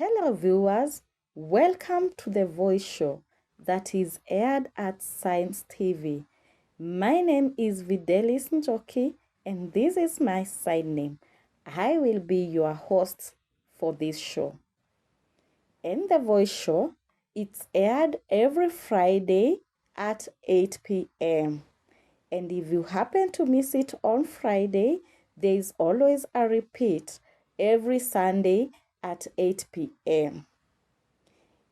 Hello viewers, welcome to the voice show that is aired at Science TV. My name is Videlis Njoki and this is my side name. I will be your host for this show. In the voice show, it's aired every Friday at 8 p.m. And if you happen to miss it on Friday, there is always a repeat every Sunday at 8 p.m.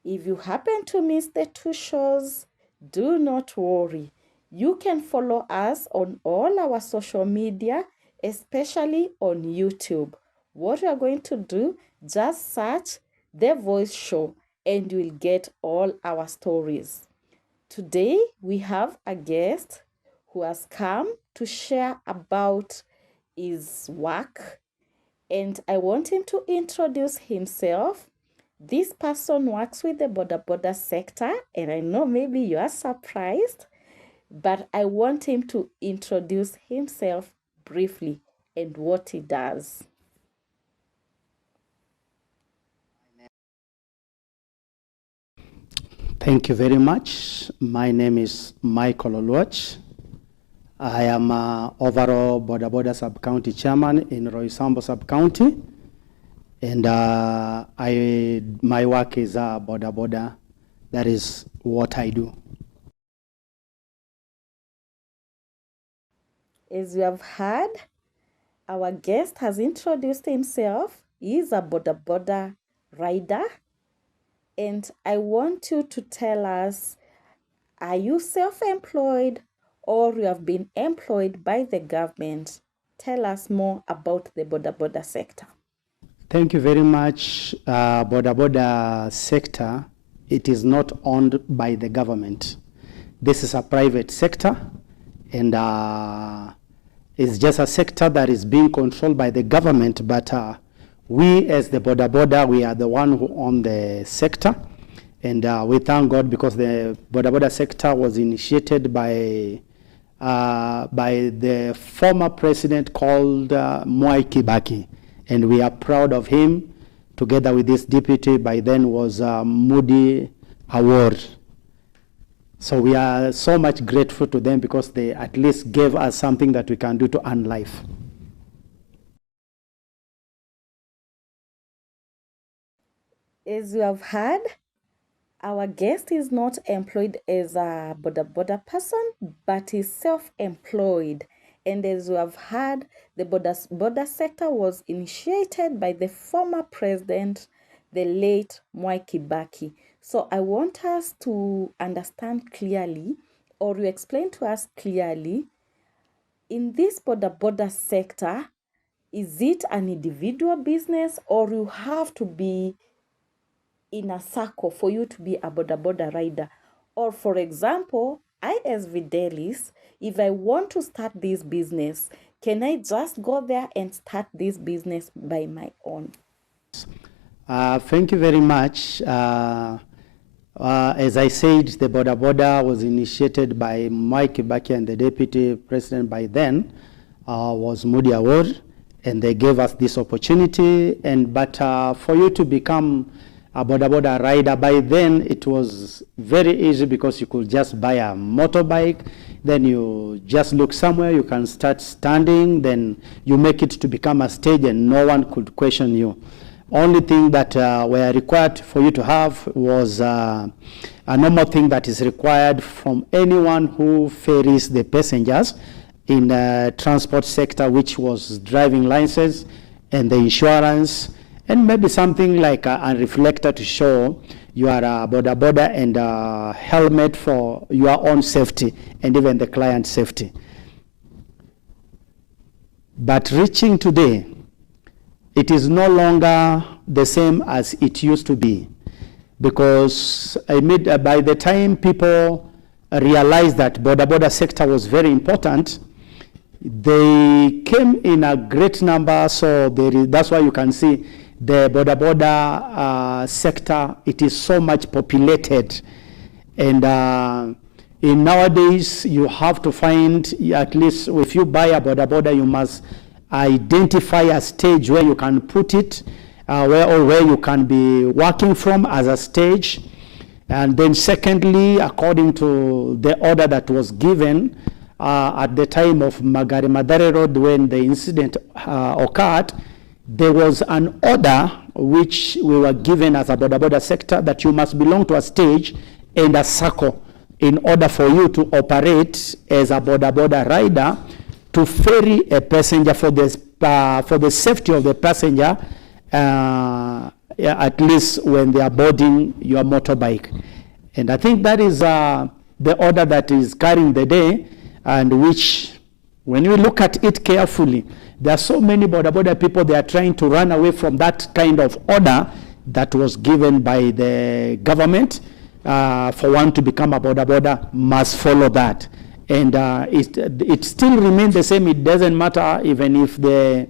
If you happen to miss the two shows, do not worry. You can follow us on all our social media, especially on YouTube. What you are going to do, just search The Voice Show and you will get all our stories. Today, we have a guest who has come to share about his work, and I want him to introduce himself. This person works with the border sector, and I know maybe you are surprised, but I want him to introduce himself briefly and what he does. Thank you very much. My name is Michael Oluoch. I am overall border sub-county chairman in Roysambo sub-county. And my work is border. That is what I do. As you have heard, our guest has introduced himself. He is a border rider. And I want you to tell us, are you self-employed or you have been employed by the government? Tell us more about the border sector. Thank you very much. Border sector, it is not owned by the government. This is a private sector, and it's just a sector that is being controlled by the government, but we as the border, we are the one who own the sector. And we thank God because the border sector was initiated by the former president called Mwai Kibaki. And we are proud of him, together with this deputy, by then was Moody Award. So we are so much grateful to them because they at least gave us something that we can do to earn life. As you have heard, our guest is not employed as a border person, but is self-employed. And as you have heard, the border sector was initiated by the former president, the late Mwai Kibaki. So I want us to understand clearly, or you explain to us clearly, in this border sector, is it an individual business or you have to be in a circle for you to be a border rider? Or for example, I as Videlis, if I want to start this business, can I just go there and start this business by my own? Thank you very much. As I said, the border was initiated by Mike Kibaki, and the deputy president by then was Moody Award, and they gave us this opportunity. But for you to become a border rider, by then it was very easy because you could just buy a motorbike, then you just look somewhere, you can start standing, then you make it to become a stage and no one could question you. Only thing that were required for you to have was a normal thing that is required from anyone who ferries the passengers in the transport sector, which was driving license and the insurance, and maybe something like a reflector to show you are a border and a helmet for your own safety and even the client's safety. But reaching today, it is no longer the same as it used to be, because by the time people realized that border sector was very important, they came in a great number. So that's why you can see the border sector, it is so much populated. And in nowadays, you have to find, at least if you buy a border, you must identify a stage where you can put it where you can be working from as a stage. And then secondly, according to the order that was given at the time of Magari Madare Road when the incident occurred, there was an order which we were given as a boda sector that you must belong to a stage and a circle in order for you to operate as a boda rider to ferry a passenger for the safety of the passenger, at least when they are boarding your motorbike. And I think that is the order that is carrying the day, and which, when you look at it carefully, there are so many boda people, they are trying to run away from that kind of order that was given by the government. For one to become a boda must follow that. And it still remains the same. It doesn't matter even if they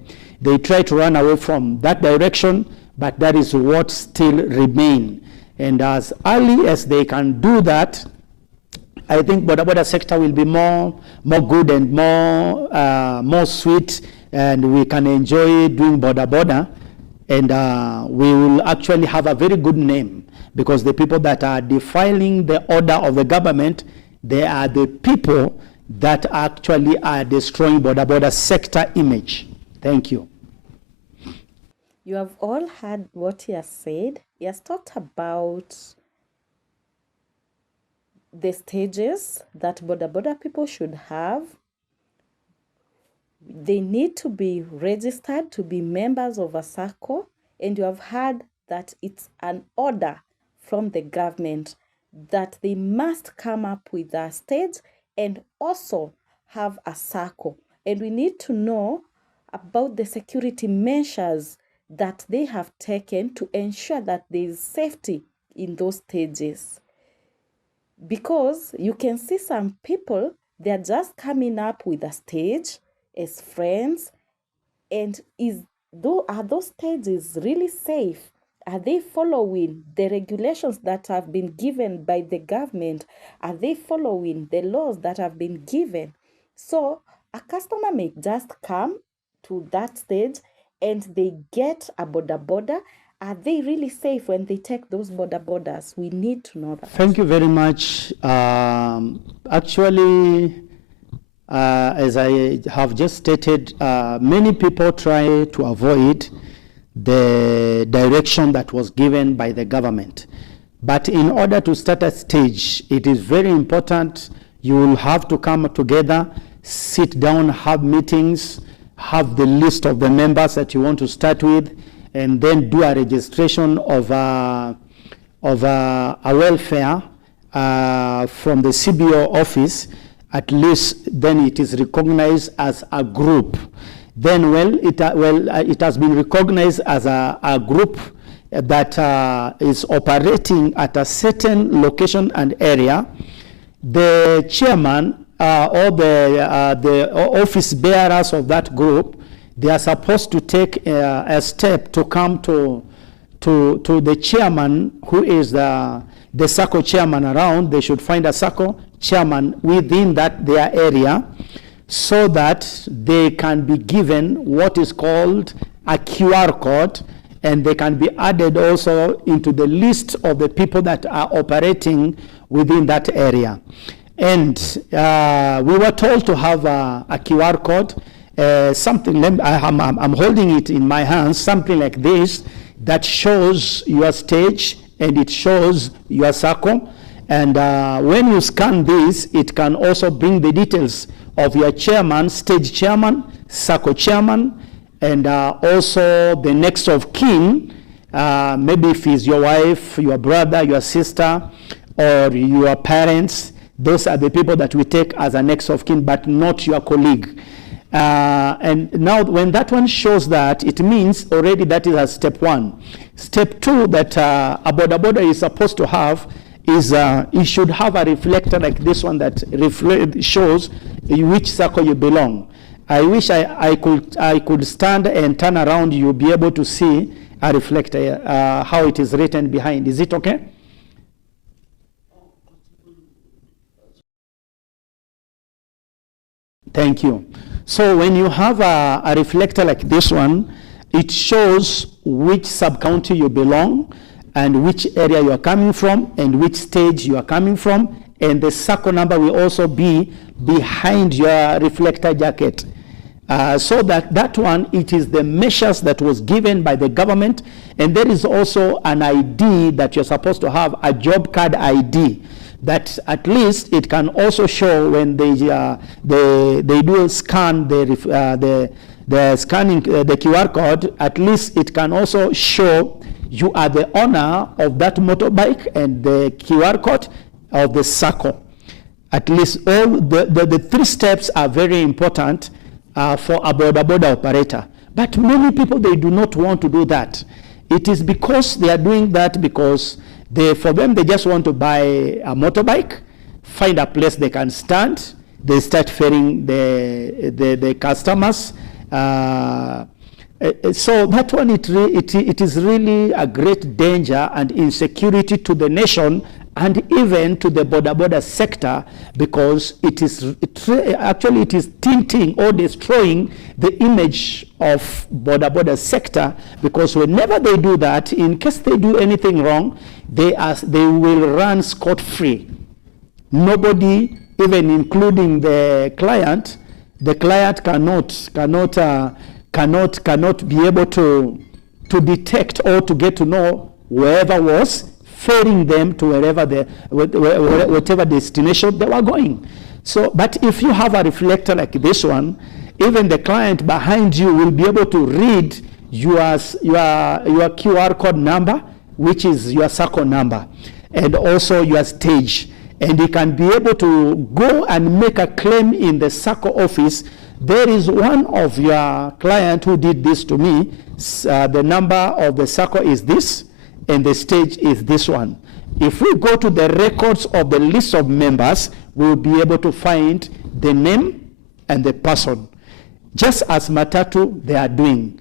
try to run away from that direction, but that is what still remains. And as early as they can do that, I think boda sector will be more good and more sweet, and we can enjoy doing boda, and we will actually have a very good name, because the people that are defiling the order of the government, they are the people that actually are destroying boda sector image. Thank you. You have all heard what he has said. He has talked about the stages that boda people should have. They need to be registered to be members of a circle, and you have heard that it's an order from the government that they must come up with a stage and also have a circle. And we need to know about the security measures that they have taken to ensure that there is safety in those stages. Because you can see some people, they're just coming up with a stage as friends, and are those stages really safe? Are they following the regulations that have been given by the government? Are they following the laws that have been given? So a customer may just come to that stage and they get a boda. Are they really safe when they take those bodas? We need to know that. Thank you very much. Actually, as I have just stated, many people try to avoid the direction that was given by the government. But in order to start a stage, it is very important. You will have to come together, sit down, have meetings, have the list of the members that you want to start with, and then do a registration of a welfare from the CBO office. At least then it is recognized as a group. Then, it has been recognized as a group that is operating at a certain location and area. The chairman or the office bearers of that group, they are supposed to take a step to come to the chairman, who is the circle chairman around. They should find a circle chairman within their area, so that they can be given what is called a QR code, and they can be added also into the list of the people that are operating within that area. And we were told to have a QR code, I'm holding it in my hands, something like this, that shows your stage and it shows your circle. And when you scan this, it can also bring the details of your chairman, stage chairman, circle chairman, and also the next of kin, maybe if it's your wife, your brother, your sister, or your parents. Those are the people that we take as a next of kin, but not your colleague. And now when that one shows that, it means already that is a step one. Step two that a boda is supposed to have is you should have a reflector like this one that shows which circle you belong. I wish I could stand and turn around. You'll be able to see a reflector, how it is written behind. Is it okay? Thank you. So when you have a reflector like this one, It shows which sub-county you belong and which area you are coming from and which stage you are coming from. And the SACCO number will also be behind your reflector jacket. So that one, it is the measures that was given by the government. And there is also an ID that you're supposed to have, a job card ID, that at least it can also show when they do scan the scanning the QR code. At least it can also show you are the owner of that motorbike and the QR code of the SACCO. At least all the 3 steps are very important for a border operator. But many people, they do not want to do that. It is because they are doing that because for them, they just want to buy a motorbike, find a place they can stand, they start ferrying the customers. So that one, it is really a great danger and insecurity to the nation and even to the border sector, because it is tinting or destroying the image of border sector, because whenever they do that, in case they do anything wrong, they will run scot-free. Nobody, even including the client cannot be able to detect or to get to know whoever was ferrying them to whatever destination they were going. So, but if you have a reflector like this one, even the client behind you will be able to read your QR code number, which is your SACCO number, and also your stage. And you can be able to go and make a claim in the SACCO office. There is one of your client who did this to me. The number of the SACCO is this, and the stage is this one. If we go to the records of the list of members, we'll be able to find the name and the person. Just as Matatu, they are doing.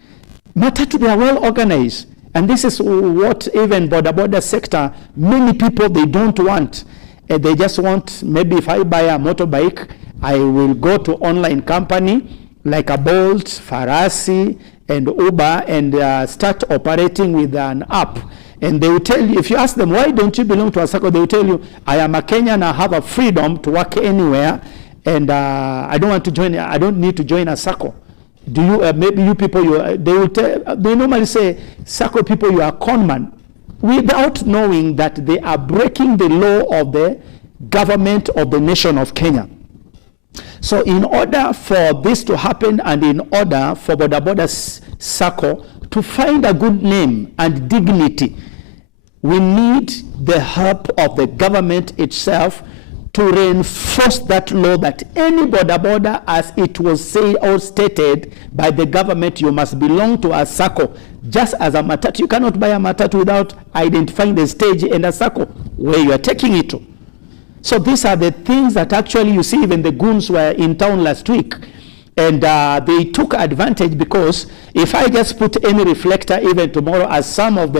Matatu, they are well organized. And this is what even border sector, many people, they don't want. They just want, maybe if I buy a motorbike, I will go to online company like a Bolt, Farasi, and Uber, and start operating with an app. And they will tell you, if you ask them, why don't you belong to a SACCO? They will tell you, I am a Kenyan, I have a freedom to work anywhere, and I don't need to join a SACCO. Do you, maybe you people, they normally say, SACCO people, you are conman, without knowing that they are breaking the law of the government of the nation of Kenya. So in order for this to happen, and in order for border SACCO to find a good name and dignity, we need the help of the government itself to reinforce that law, that any border, as it was said or stated by the government, you must belong to a SACCO. Just as a Matatu, you cannot buy a Matatu without identifying the stage and a SACCO where you are taking it to. So these are the things that actually, you see, even the goons were in town last week, and they took advantage, because if I just put any reflector even tomorrow, as some of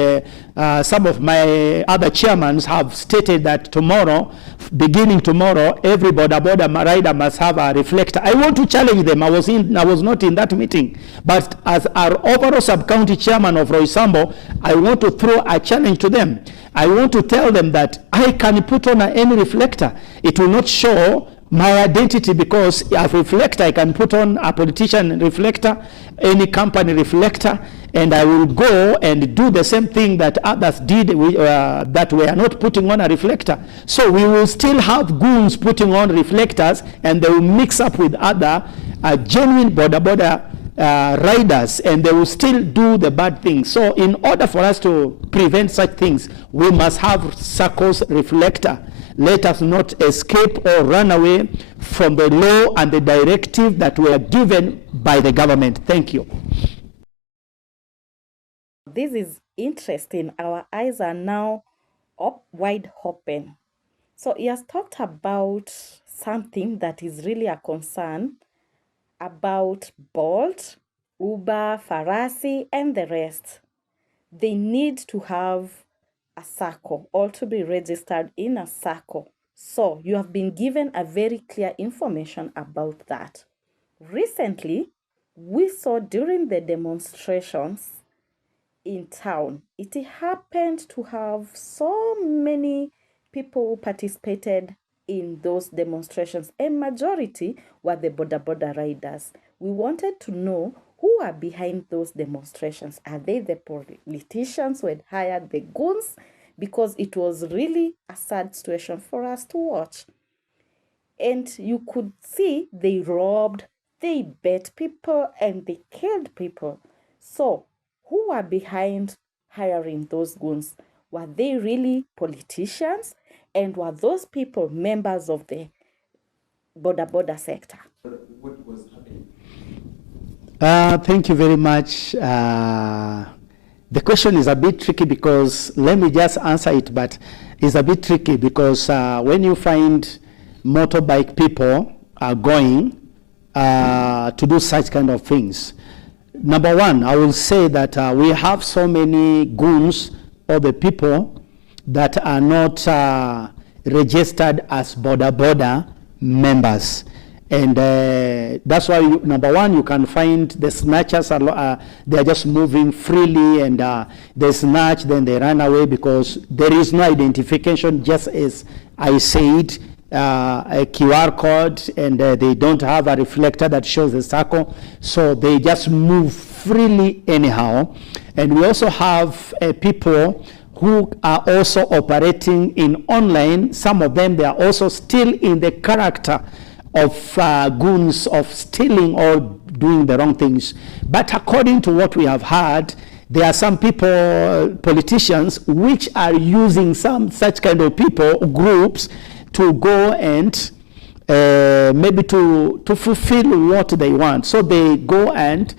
my other chairmen have stated that tomorrow, beginning tomorrow, every border rider must have a reflector. I want to challenge them. I was not in that meeting, but as our overall sub-county chairman of Roysambo, I want to throw a challenge to them. I want to tell them that I can put on any reflector. It will not show my identity, because a reflector, I can put on a politician reflector, any company reflector, and I will go and do the same thing that others did that we are not putting on a reflector. So we will still have goons putting on reflectors, and they will mix up with other genuine border riders, and they will still do the bad things. So in order for us to prevent such things, we must have SACCO's reflector. Let us not escape or run away from the law and the directive that were given by the government. Thank you. This is interesting. Our eyes are now wide open. So he has talked about something that is really a concern about Bolt, Uber, Farasi, and the rest. They need to have a SACCO or to be registered in a SACCO. So you have been given a very clear information about that. Recently, we saw during the demonstrations in town, it happened to have so many people who participated in those demonstrations, and majority were the border riders. We wanted to know who are behind those demonstrations. Are they the politicians who had hired the goons? Because it was really a sad situation for us to watch. And you could see they robbed, they beat people, and they killed people. So, who were behind hiring those goons? Were they really politicians? And were those people members of the border sector? What was happening? Thank you very much. The question is a bit tricky because, let me just answer it, but it's a bit tricky because when you find motorbike people are going to do such kind of things, number one, I will say that we have so many goons or the people that are not registered as border members. And that's why, number one, you can find the snatchers, they're just moving freely, and they snatch, then they run away because there is no identification, just as I said, a QR code, and they don't have a reflector that shows the circle, so they just move freely anyhow. And we also have people who are also operating in online. Some of them, they are also still in the character of goons, of stealing or doing the wrong things. But according to what we have heard, there are some people, politicians, which are using some such kind of people, groups, to go and maybe to fulfill what they want. So they go and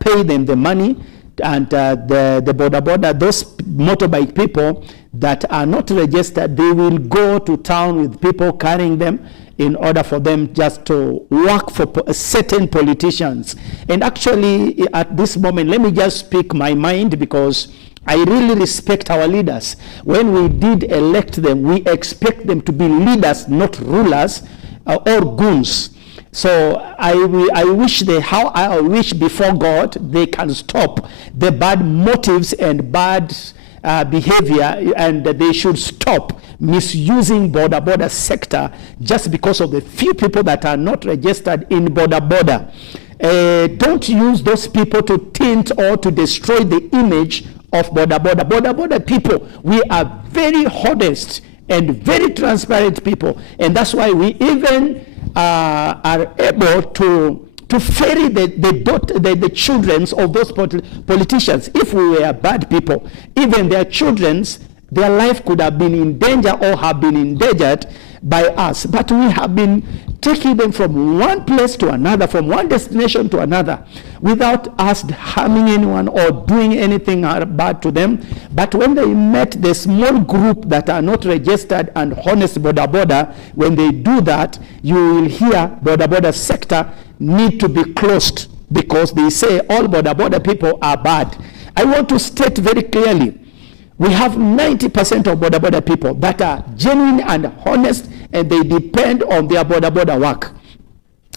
pay them the money, and the border, those motorbike people that are not registered, they will go to town with people carrying them in order for them just to work for certain politicians. And actually, at this moment, let me just speak my mind, because I really respect our leaders. When we did elect them, we expect them to be leaders, not rulers or goons. So I wish I wish before God they can stop the bad motives and bad behavior, and they should stop misusing border sector just because of the few people that are not registered in border. Don't use those people to tint or to destroy the image of border people. We are very honest and very transparent people, and that's why we even are able to ferry the children of those politicians. If we were bad people, even their children's, their life could have been in danger or have been endangered by us. But we have been taking them from one place to another, from one destination to another, without us harming anyone or doing anything bad to them. But when they met the small group that are not registered and honest border, when they do that, you will hear border sector need to be closed, because they say all border people are bad. I want to state very clearly, we have 90% of border people that are genuine and honest, and they depend on their border work.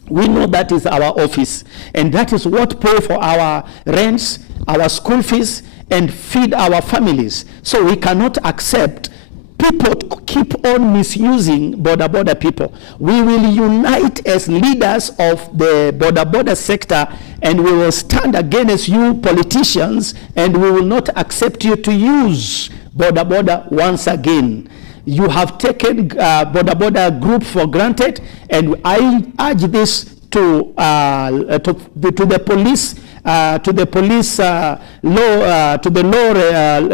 We know that is our office, and that is what pay for our rents, our school fees, and feed our families. So we cannot accept people to keep on misusing border people. We will unite as leaders of the border sector, and we will stand against you politicians, and we will not accept you to use border once again. You have taken border group for granted, and I urge this to the police, to the law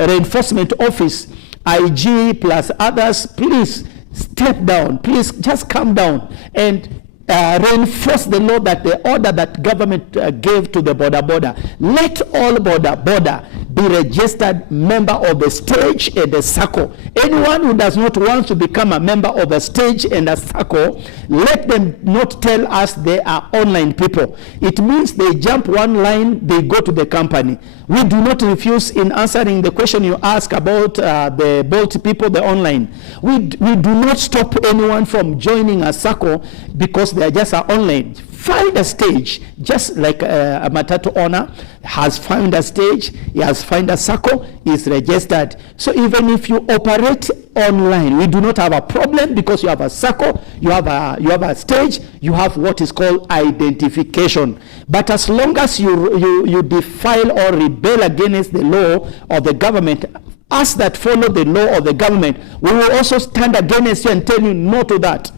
reinforcement office, IG plus others. Please step down. Please just come down and reinforce the law, that the order that government gave to the border. Let all border be registered member of the stage and the circle. Anyone who does not want to become a member of a stage and a circle, let them not tell us they are online people. It means they jump one line, they go to the company. We do not refuse in answering the question you ask about the Bolt people, the online. We do not stop anyone from joining a circle because they are just online. find a stage, just like a matatu owner has found a stage, he has found a circle, is registered. So even if you operate online, we do not have a problem because you have a circle, you have a stage, you have what is called identification. But as long as you defile or rebel against the law of the government, us that follow the law of the government, we will also stand against you and tell you no to that.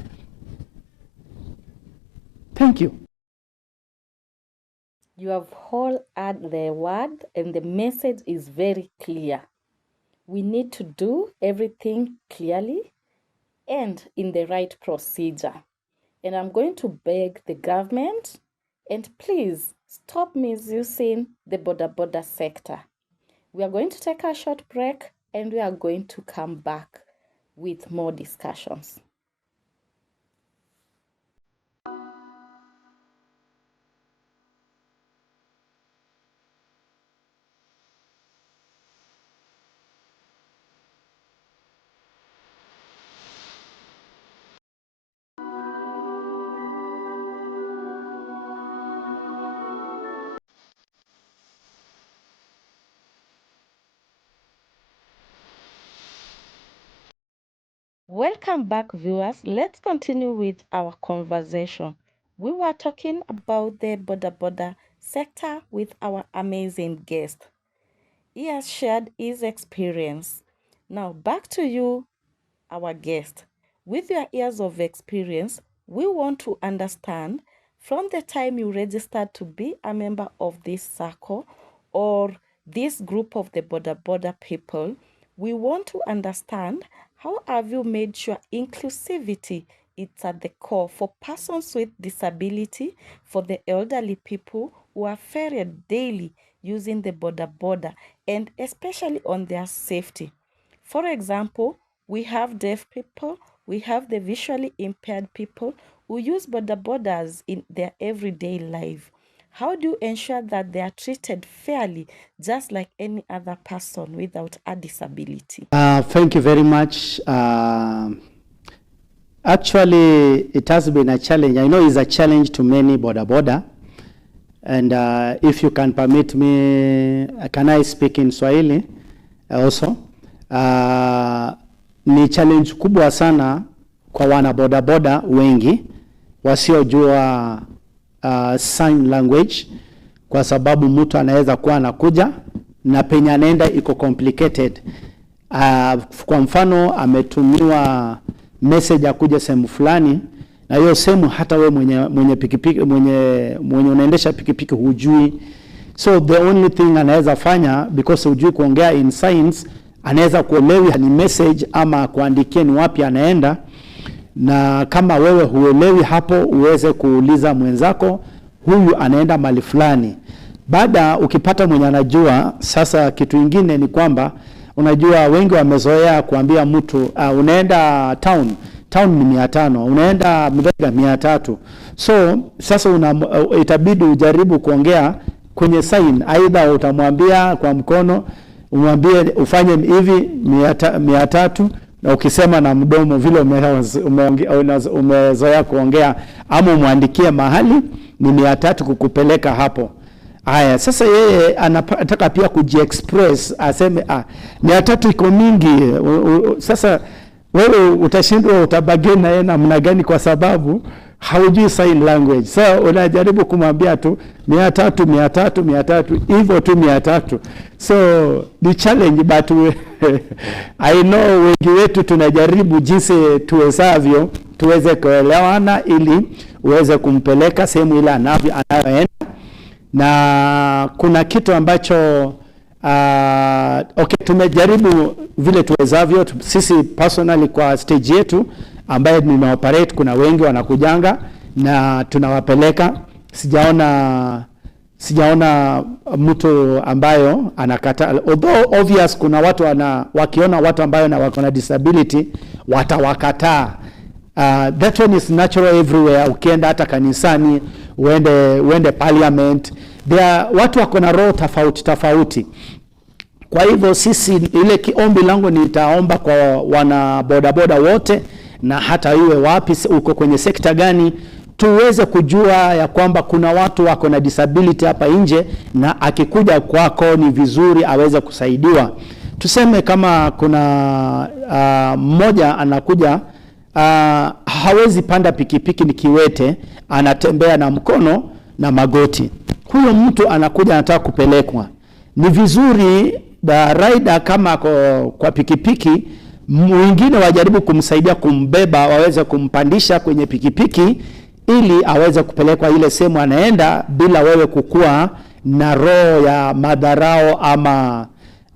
Thank you. You have all heard the word, and the message is very clear. We need to do everything clearly and in the right procedure. And I'm going to beg the government, and please stop misusing the border sector. We are going to take a short break, and we are going to come back with more discussions. Welcome back, viewers. Let's continue with our conversation. We were talking about the border sector with our amazing guest. He has shared his experience. Now back to you, our guest. With your years of experience, we want to understand from the time you registered to be a member of this circle or this group of the border people, we want to understand how have you made sure inclusivity is at the core for persons with disability, for the elderly people who are ferried daily using the border, and especially on their safety. For example, we have deaf people, we have the visually impaired people who use borders in their everyday life. How do you ensure that they are treated fairly, just like any other person without a disability? Thank you very much. Actually, it has been a challenge. I know it's a challenge to many border. And if you can permit me, can I speak in Swahili also? Ni challenge kubwa sana kwa wana boda wengi wasiojua sign language, kwa sababu mtu anaweza kuwa anakuja na penye anaenda iko complicated. Kwa mfano ametumiwa message akuje sehemu fulani, na hiyo sehemu hata we mwenye pikipiki mwenye unaendesha pikipiki hujui. So the only thing anaweza fanya, because hujui kuongea in signs, anaweza kuelewi ni message ama kuandikia ni wapi anaenda. Na kama wewe huelewi hapo, uweze kuuliza mwenzako, huyu anaenda mahali fulani. Baada ukipata mwenye anajua, sasa kitu kingine ni kwamba unajua wengi wamezoea kuambia mtu unaenda town ni 500, unaenda Mdega 300. So sasa itabidi ujaribu kuongea kwenye sign, aidha utamwambia kwa mkono, umwambie ufanye hivi 300, na ukisema na mdomo vile umezoea kuongea, ama muandikie mahali ni 300 kukupeleka hapo. Haya, sasa yeye anataka pia kujiexpress, aseme 300 iko mingi. Sasa wewe utashindwa utabageni na yeye namna gani, kwa sababu haujui sign language. So unajaribu kumwambia tu 300 hivyo tu 300. So the challenge, but I know wengi wetu tunajaribu jinsi tuwezavyo tuweze kuelewana ili uweze kumpeleka sehemu ile anayoenda. Na kuna kitu ambacho tumejaribu vile tuwezavyo sisi personally kwa stage yetu ambaye ninaoperate. Kuna wengi wanakujanga na tunawapeleka. Sijaona mtu ambayo anakata, although obvious kuna watu wakiona watu ambayo na wako na disability watawakataa. That one is natural everywhere. Ukienda hata kanisani, uende parliament, watu wako na roho tofauti. Kwa hivyo sisi, ile kiombi langu nitaomba kwa wana boda wote, na hata iwe wapi, uko kwenye sekta gani, tuweze kujua ya kwamba kuna watu wako na disability hapa nje, na akikuja kwako ni vizuri aweze kusaidiwa. Tuseme kama kuna mmoja anakuja hawezi panda pikipiki, ni kiwete, anatembea na mkono na magoti. Huyo mtu anakuja anataka kupelekwa. Ni vizuri rider kama kwa pikipiki, mwingine wajaribu kumsaidia kumbeba, waweze kumpandisha kwenye pikipiki ili aweze kupelekwa ile sehemu anaenda, bila wewe kukua na roho ya madharau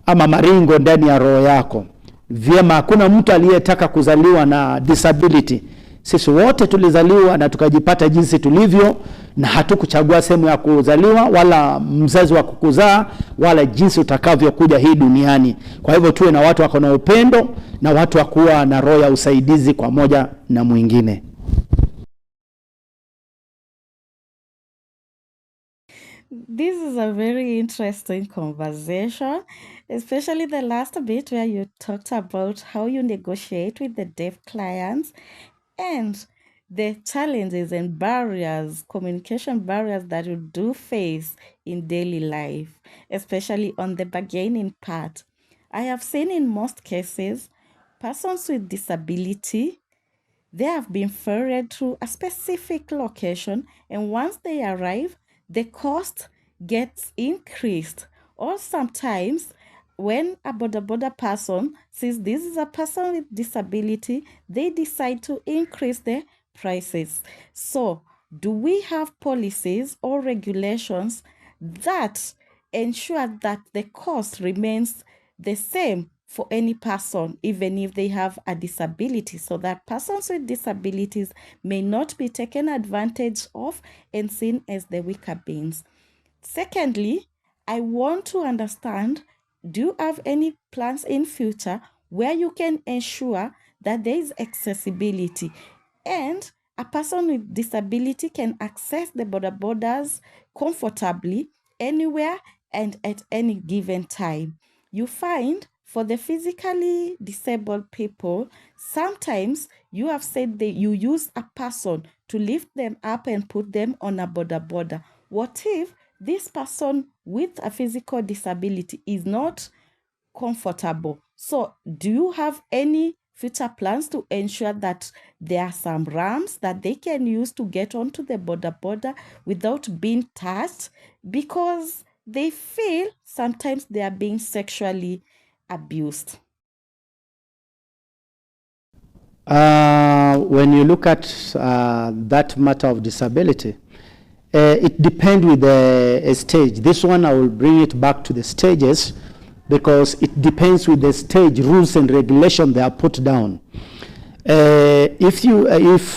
ama maringo ndani ya roho yako. Vyema, hakuna mtu aliyetaka kuzaliwa na disability. Sisi wote tulizaliwa na tukajipata jinsi tulivyo, na hatukuchagua sehemu ya kuzaliwa wala mzazi wa kukuzaa wala jinsi utakavyokuja hii duniani. Kwa hivyo tuwe na watu wako na upendo na watu wa kuwa na roho ya usaidizi kwa moja na mwingine. This is a very interesting conversation, especially the last bit where you talked about how you negotiate with the deaf clients and the challenges and barriers, communication barriers that you do face in daily life, especially on the bargaining part. I have seen in most cases, persons with disability, they have been ferried to a specific location, and once they arrive, the cost gets increased. Or sometimes when a border person sees this is a person with disability, they decide to increase the prices. So do we have policies or regulations that ensure that the cost remains the same for any person, even if they have a disability, so that persons with disabilities may not be taken advantage of and seen as the weaker beings? Secondly, I want to understand, do you have any plans in future where you can ensure that there is accessibility and a person with disability can access the borders comfortably anywhere and at any given time? You find for the physically disabled people, sometimes you have said that you use a person to lift them up and put them on a border. What if this person with a physical disability is not comfortable? So do you have any future plans to ensure that there are some ramps that they can use to get onto the border without being touched, because they feel sometimes they are being sexually abused? When you look at that matter of disability, it depends with the stage. This one I will bring it back to the stages, because it depends with the stage rules and regulation they are put down. If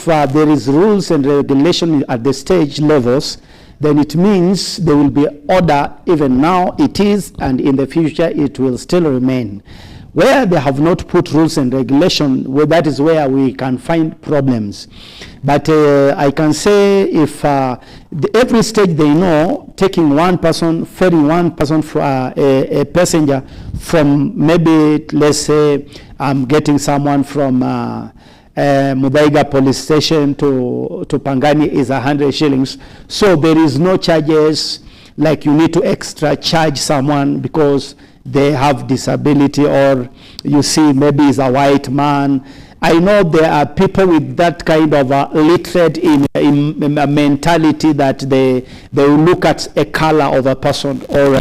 there is rules and regulation at the stage levels, then it means there will be order. Even now it is, and in the future it will still remain. Where they have not put rules and regulation, well, that is where we can find problems. But I can say if every stage they know, taking one person, ferrying one person, a passenger from, maybe let's say I'm getting someone from Mudaiga police station to Pangani is 100 shillings. So there is no charges like you need to extra charge someone because they have disability, or you see maybe is a white man. I know there are people with that kind of literate in a mentality that they will look at a color of a person or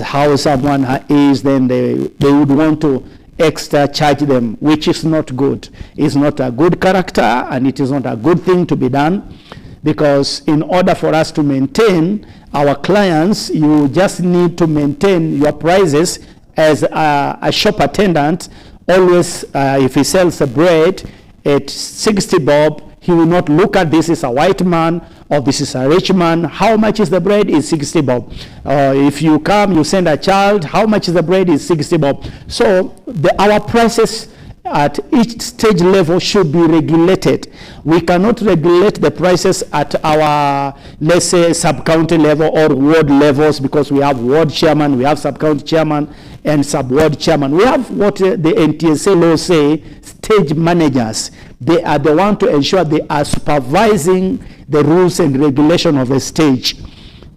how someone is, then they would want to extra charge them, which is not good. It's not a good character, and it is not a good thing to be done, because in order for us to maintain our clients, you just need to maintain your prices. As a shop attendant, always if he sells a bread at 60 bob, he will not look at this is a white man or this is a rich man. How much is the bread? Is 60 bob. If you come, you send a child, how much is the bread? Is 60 bob. So our prices at each stage level should be regulated. We cannot regulate the prices at our, let's say, sub-county level or ward levels, because we have ward chairman, we have sub-county chairman, and sub-ward chairman. We have what the NTSA law say, stage managers. They are the one to ensure they are supervising the rules and regulation of the stage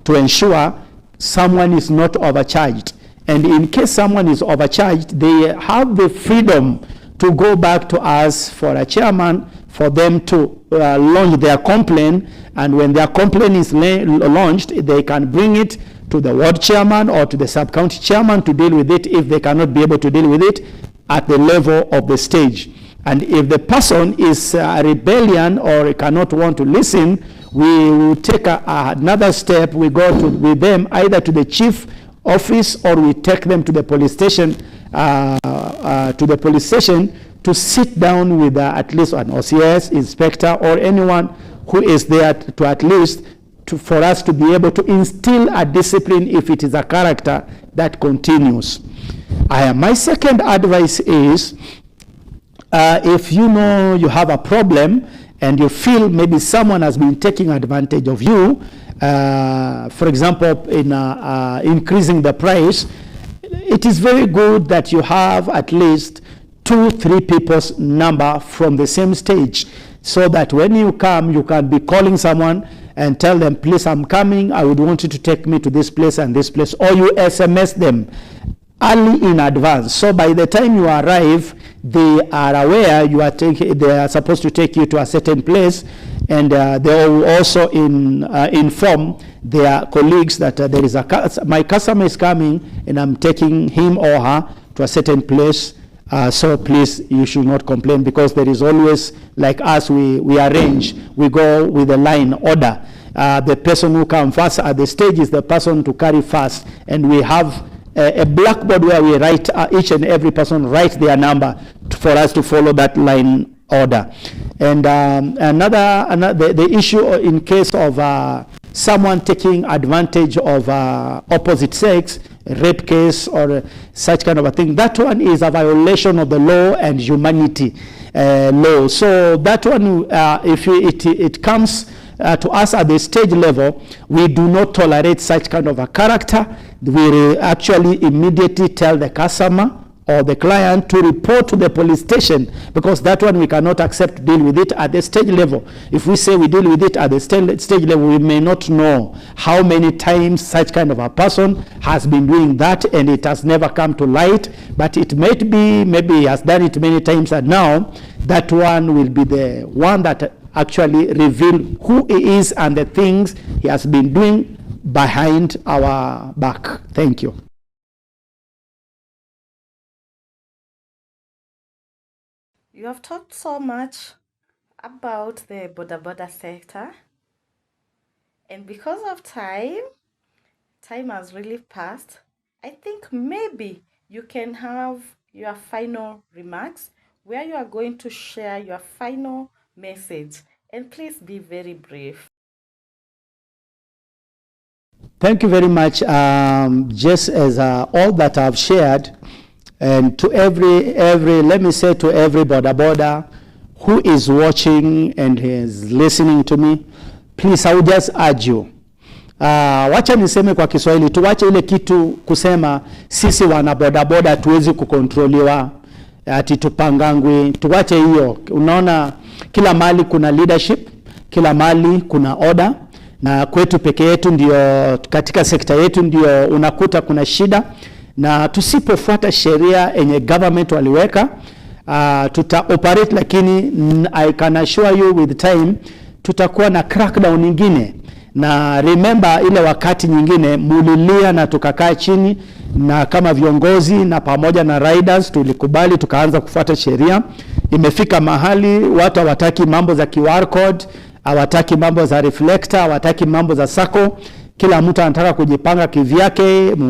to ensure someone is not overcharged. And in case someone is overcharged, they have the freedom to go back to us for a chairman for them to launch their complaint. And when their complaint is launched, they can bring it to the ward chairman or to the sub-county chairman to deal with it if they cannot be able to deal with it at the level of the stage. And if the person is a rebellion or cannot want to listen, we will take another step. We go with them either to the chief office or we take them to the police station to sit down with at least an OCS, inspector, or anyone who is there to at least for us to be able to instill a discipline if it is a character that continues. My second advice is, if you know you have a problem and you feel maybe someone has been taking advantage of you, for example, in increasing the price, it is very good that you have at least 2-3 people's number from the same stage, so that when you come, you can be calling someone and tell them, please, I'm coming, I would want you to take me to this place and this place, or you SMS them early in advance. So by the time you arrive, they are aware they are supposed to take you to a certain place, and they will also inform their colleagues that there is my customer is coming and I'm taking him or her to a certain place. So please, you should not complain, because there is always, like us, we arrange, we go with a line order. The person who comes first at the stage is the person to carry first, and we have a blackboard where we write, each and every person write their number for us to follow that line order. And the issue in case of someone taking advantage of opposite sex, rape case or such kind of a thing, that one is a violation of the law and humanity law. So that one, if it comes to us at the stage level, we do not tolerate such kind of a character. We actually immediately tell the customer or the client to report to the police station, because that one we cannot accept to deal with it at the stage level. If we say we deal with it at the stage level, we may not know how many times such kind of a person has been doing that, and it has never come to light, but it might be, maybe he has done it many times, and now that one will be the one that actually reveal who he is and the things he has been doing behind our back. Thank you. You have talked so much about the boda sector, and because of time has really passed. I think maybe you can have your final remarks where you are going to share your final message, and please be very brief. Thank you very much. Just as all that I've shared, and to every let me say to every boda who is watching and is listening to me, please, I would just urge you, wacha niseme kwa Kiswahili, tuwache ile kitu kusema sisi wana boda tuwezi kukontroliwa ati tupangangwe. Tuwache hiyo. Unaona, kila mali kuna leadership, kila mali kuna order, na kwetu peke yetu ndio, katika sekta yetu ndio unakuta kuna shida, na tusipofuata sheria yenye government waliweka, tuta operate, lakini I can assure you with time tutakuwa na crackdown nyingine. Na remember ile wakati nyingine mulilia na tukakaa chini na kama viongozi na pamoja na riders tulikubali tukaanza kufuata sheria. Imefika mahali watu hawataki mambo za QR code, hawataki mambo za reflector, hawataki mambo za sako. Kila mtu anataka kujipanga kivyake,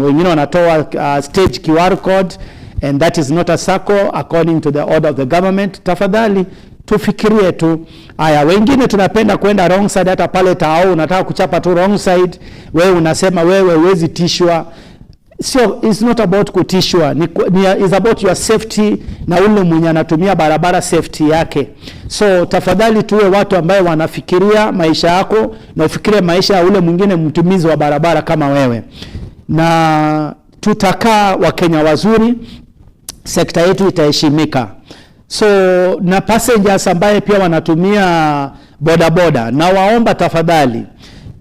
wengine wanatoa stage QR code, and that is not a sako according to the order of the government. Tafadhali tufikirie tu. Aya, wengine tunapenda kwenda wrong side, hata pale tao unataka kuchapa tu wrong side, wewe unasema wewe huwezi tishwa. So it's not about kutishwa, it's about your safety na ule mwenye anatumia barabara safety yake. So tafadhali tuwe watu ambaye wanafikiria maisha yako na ufikirie maisha ya ule mwingine mtumizi wa barabara kama wewe. Na tutakaa Wakenya wazuri, sekta yetu itaheshimika. So na passengers ambaye pia wanatumia bodaboda, na waomba tafadhali,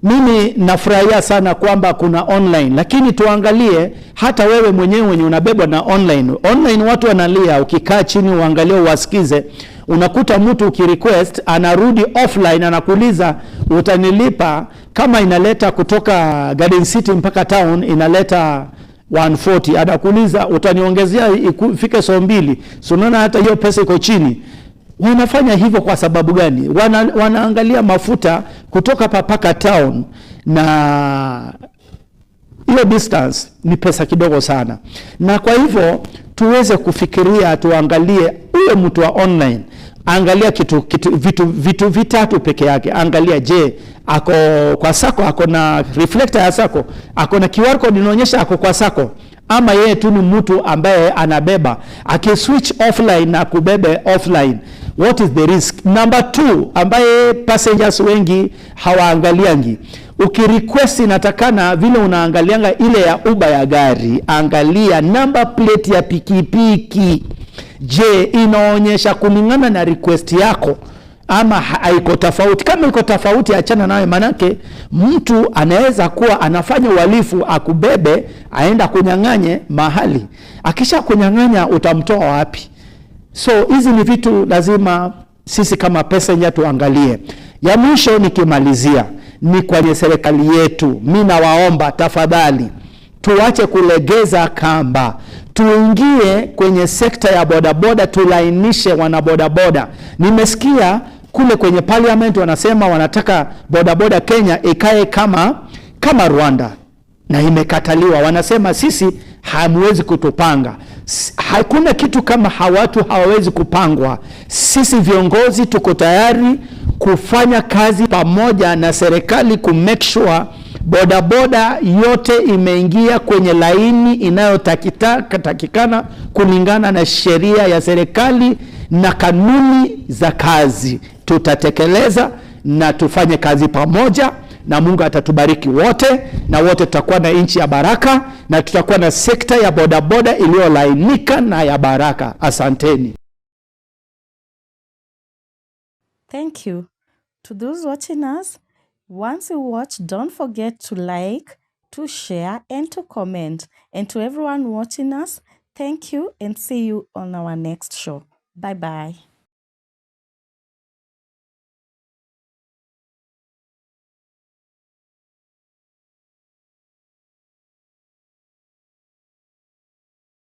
mimi nafurahia sana kwamba kuna online, lakini tuangalie hata wewe mwenyewe wenye unabebwa na online. Online watu wanalia, ukikaa chini uangalie uwasikize, unakuta mtu ukirequest anarudi offline, anakuuliza utanilipa, kama inaleta kutoka Garden City mpaka town inaleta 140, anakuuliza utaniongezea ifike saa 2. So unaona hata hiyo pesa iko chini. Wanafanya hivyo kwa sababu gani? Wanaangalia mafuta kutoka papaka town, na hiyo distance ni pesa kidogo sana. Na kwa hivyo tuweze kufikiria, tuangalie huyo mtu wa online, angalia vitu vitatu peke yake. Angalia, je, ako kwa sako, ako na reflector ya sako, ako na QR code inaonyesha ako kwa sako, ama yeye tu ni mtu ambaye anabeba akiswitch offline na kubebe offline. What is the risk? Number 2, ambaye passengers wengi hawaangaliangi, ukirequest inatakana vile unaangalianga ile ya Uber ya gari, angalia number plate ya pikipiki. Je, inaonyesha kulingana na request yako ama haiko tofauti? Kama iko tofauti, achana nayo, manake mtu anaweza kuwa anafanya uhalifu akubebe aenda kunyang'anye mahali. Akisha kunyang'anya utamtoa wapi? So hizi ni vitu lazima sisi kama passenger tuangalie. Ya mwisho nikimalizia ni kwenye serikali yetu. Mimi nawaomba tafadhali, tuache kulegeza kamba, tuingie kwenye sekta ya bodaboda, tulainishe wanabodaboda. Nimesikia kule kwenye parliament wanasema wanataka bodaboda Kenya ikae kama Rwanda, na imekataliwa. Wanasema sisi hamwezi kutupanga. Hakuna kitu kama watu hawawezi kupangwa. Sisi viongozi tuko tayari kufanya kazi pamoja na serikali ku make sure bodaboda yote imeingia kwenye laini inayotakikana kulingana na sheria ya serikali na kanuni za kazi. Tutatekeleza na tufanye kazi pamoja, na Mungu atatubariki wote, na wote tutakuwa na nchi ya baraka, na tutakuwa na sekta ya bodaboda iliyolainika na ya baraka. Asanteni. Thank you. To those watching us, once you watch, don't forget to like, to share, and to comment. And to everyone watching us, thank you, and see you on our next show. Bye-bye.